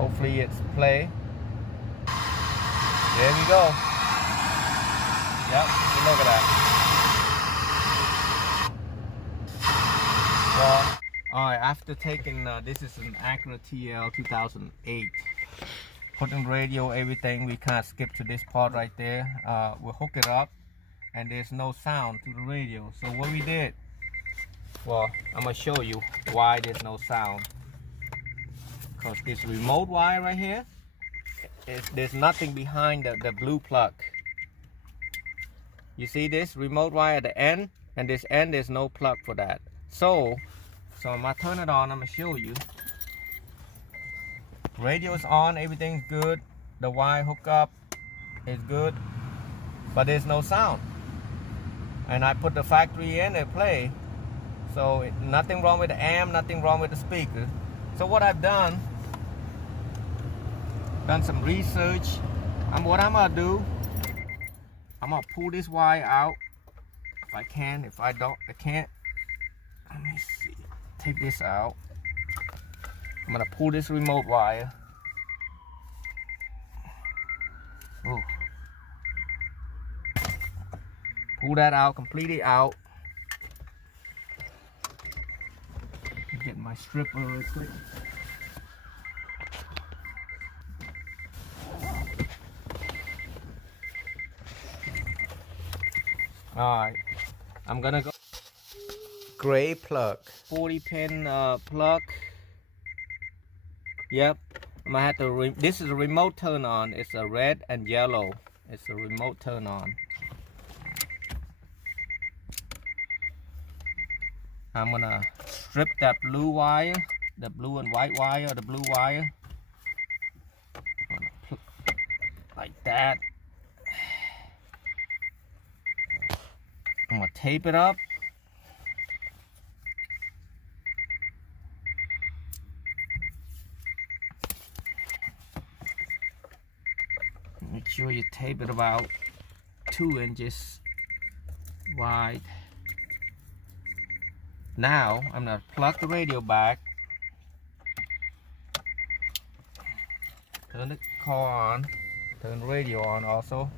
Hopefully it's play. There we go. Yep, look at that. Well, alright, after taking, this is an Acura Tl 2008. Putting radio, everything, we kind of skip to this part right there. We'll hook it up and there's no sound to the radio. So what we did, well, I'm going to show you why there's no sound. Because this remote wire right here, there's nothing behind the blue plug. You see this remote wire at the end, and this end, there's no plug for that. So I'm gonna turn it on. I'm gonna show you. Radio is on, everything's good. The wire hookup is good, but there's no sound. And I put the factory in and play, so nothing wrong with the amp, nothing wrong with the speaker. So what I've done some research. What I'm gonna do, I'm gonna pull this wire out if I can. If I don't, I can't. Let me see. Take this out. I'm gonna pull this remote wire. Ooh. Pull that out, completely out. Get my stripper real quick. Alright, I'm gonna go gray plug, 40 pin plug. Yep, I'm gonna have to this is a remote turn on. It's a red and yellow. It's a remote turn on. I'm gonna strip that blue wire, the blue and white wire, or the blue wire. Like that. I'm gonna tape it up. Make sure you tape it about 2 inches wide. Now I'm gonna plug the radio back. Turn the car on. Turn the radio on also.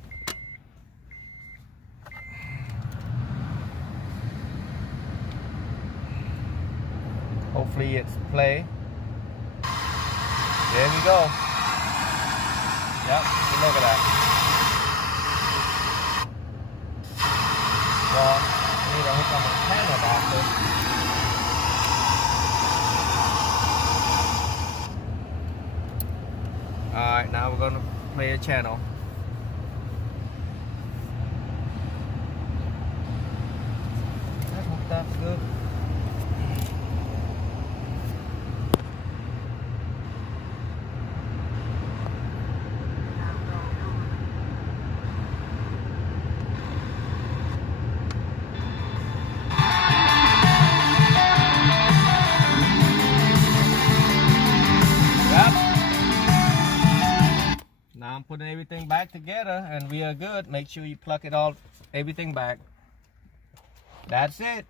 Hopefully it's play. There we go. Yep, look at that. Well, I need to hook up my camera adapter. Alright, now we're gonna play a channel. That's hooked up good. Now I'm putting everything back together and we are good. Make sure you plug it all, everything back. That's it.